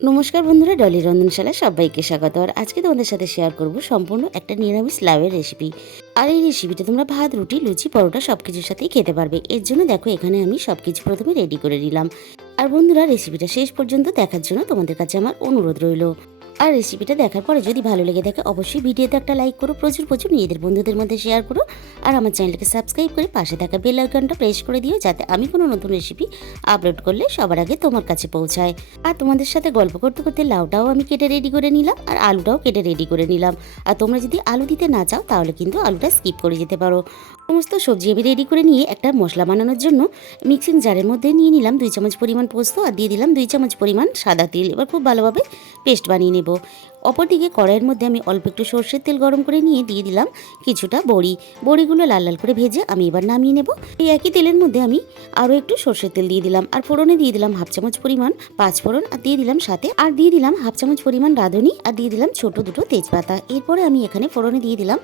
নমস্কার বন্ধুরা, ডলি রন্ধনশালায় সবাইকে স্বাগত। আর আজকে তোমাদের সাথে শেয়ার করব সম্পূর্ণ একটা নিরামিষ লাউয়ের রেসিপি। আর এই রেসিপিটা তোমরা ভাত, রুটি, লুচি, পরোটা সব কিছুর সাথেই খেতে পারবে। এর জন্য দেখো এখানে আমি সব কিছু প্রথমে রেডি করে নিলাম। আর বন্ধুরা, রেসিপিটা শেষ পর্যন্ত দেখার জন্য তোমাদের কাছে আমার অনুরোধ রইল। আর রেসিপিটা দেখার পরে যদি ভালো লেগে থাকে অবশ্যই ভিডিওতে একটা লাইক করো, প্রচুর প্রচুর নিজেদের বন্ধুদের মধ্যে শেয়ার করো। আর আমার চ্যানেলকে সাবস্ক্রাইব করে পাশে থাকা বেল আইকনটা প্রেস করে দিও, যাতে আমি কোনো নতুন রেসিপি আপলোড করলে সবার আগে তোমার কাছে পৌঁছায়। আর তোমাদের সাথে গল্প করতে করতে লাউটাও আমি কেটে রেডি করে নিলাম, আর আলুটাও কেটে রেডি করে নিলাম। আর তোমরা যদি আলু দিতে না চাও তাহলে কিন্তু আলুটা স্কিপ করে যেতে পারো। সমস্ত সবজি আমি রেডি করে নিয়ে একটা মশলা বানানোর জন্য মিক্সিং জারের মধ্যে নিয়ে নিলাম 2 চামচ পরিমাণ পোস্ত, আর দিয়ে দিলাম 2 চামচ পরিমাণ সাদা তেল। এবার খুব ভালোভাবে পেস্ট বানিয়ে নেব। অপরদিকে কড়াইয়ের মধ্যে আমি অল্প একটু সর্ষের তেল গরম করে নিয়ে দিয়ে দিলাম কিছুটা বড়িগুলো লাল লাল করে ভেজে আমি এবার নামিয়ে নেব। এই একই তেলের মধ্যে আমি আরও একটু সর্ষের তেল দিয়ে দিলাম, আর ফোড়নে দিয়ে দিলাম 1/2 চামচ পরিমাণ পাঁচফোড়ন, আর দিয়ে দিলাম সাথে আর দিয়ে দিলাম 1/2 চামচ পরিমাণ রাঁধুনি, আর দিয়ে দিলাম ছোট দুটো তেজপাতা। এরপরে আমি এখানে ফোড়নে দিয়ে দিলাম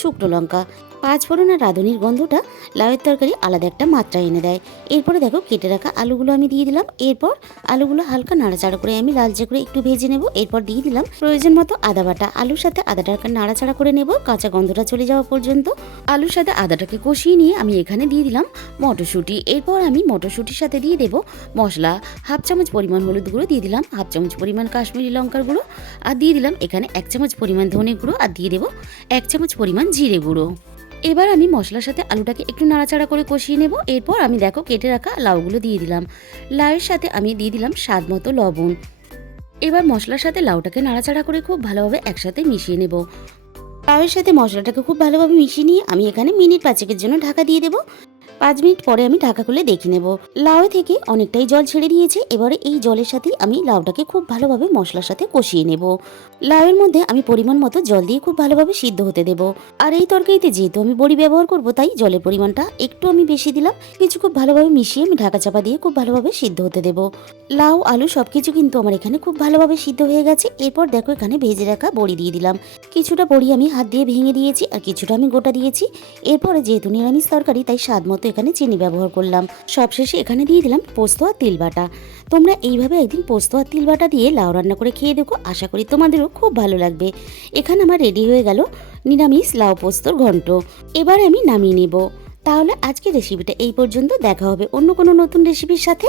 শুকনো লঙ্কা। পাঁচফোড়ন আর রাঁধুনির গন্ধটা লাউয়ের তরকারি আলাদা একটা মাত্রা এনে দেয়। এরপরে দেখো কেটে রাখা আলুগুলো আমি দিয়ে দিলাম। এরপর আলুগুলো হালকা নাড়াচাড়া করে আমি লালচে করে একটু ভেজে নেব। এরপর দিয়ে দিলাম প্রয়োজন মতো আদা বাটা। আলুর সাথে আদাটাকে নাড়াচাড়া করে নেব কাঁচা গন্ধটা চলে যাওয়া পর্যন্ত। আলুর সাথে আদাটাকে কষিয়ে নিয়ে আমি এখানে দিয়ে দিলাম মটরশুঁটি। এরপর আমি মটরশুঁটির সাথে দিয়ে দেব মশলা। 1/2 চামচ পরিমাণ হলুদ গুঁড়ো দিয়ে দিলাম, 1/2 চামচ পরিমাণ কাশ্মীরি লঙ্কার গুঁড়ো, আর দিয়ে দিলাম এখানে 1 চামচ পরিমাণ ধনে গুঁড়ো, আর দিয়ে দেবো 1 চামচ পরিমাণ জিরে গুঁড়ো। এবার আমি মশলার সাথে আলুটাকে একটু নাড়াচাড়া করে কষিয়ে নেব। এরপর আমি দেখো কেটে রাখা লাউগুলো দিয়ে দিলাম। লাউয়ের সাথে আমি দিয়ে দিলাম স্বাদ মতো লবণ। এবার মশলার সাথে লাউটাকে নাড়াচাড়া করে খুব ভালোভাবে একসাথে মিশিয়ে নেব। লাউয়ের সাথে মশলাটাকে খুব ভালোভাবে মিশিয়ে নিয়ে আমি এখানে মিনিট 5 জন্য ঢাকা দিয়ে দেবো। 5 মিনিট পরে আমি ঢাকা খুলে দেখে নেব। লাউ থেকে অনেকটাই জল ছেড়ে দিয়েছে। এবারে এই জলের সাথেই আমি লাউটাকে খুব ভালোভাবে মশলার সাথে কষিয়ে নেব। লাউয়ের মধ্যে আমি পরিমাণ মতো জল দিয়ে খুব ভালোভাবে সিদ্ধ হতে দেব। আর এই তরকারিতে যেহেতু আমি বড়ি ব্যবহার করব, তাই জলের পরিমাণটা একটু আমি বেশি দিলাম। কিছু খুব ভালোভাবে মিশিয়ে আমি ঢাকা চাপা দিয়ে খুব ভালোভাবে সিদ্ধ হতে দেব। লাউ আলু সবকিছু কিন্তু আমার এখানে খুব ভালোভাবে সিদ্ধ হয়ে গেছে। এরপর দেখো এখানে ভেজে রাখা বড়ি দিয়ে দিলাম। কিছুটা বড়ি আমি হাত দিয়ে ভেঙে দিয়েছি, আর কিছুটা আমি গোটা দিয়েছি। এরপরে যেহেতু নিরামিষ তরকারি, তাই স্বাদ মতো এখানে চিনি ব্যবহার করলাম। সবশেষে এখানে দিয়ে দিলাম পোস্ত আর তিল বাটা। তোমরা এইভাবে একদিন পোস্ত আর তিল বাটা দিয়ে লাউ রান্না করে খেয়ে দেখো, আশা করি তোমাদেরও খুব ভালো লাগবে। এখানে আমার রেডি হয়ে গেল নিরামিষ লাউ পোস্তর ঘন্ট। এবার আমি নামিয়ে নেব। তাহলে আজকের রেসিপিটা এই পর্যন্ত। দেখা হবে অন্য কোনো নতুন রেসিপির সাথে।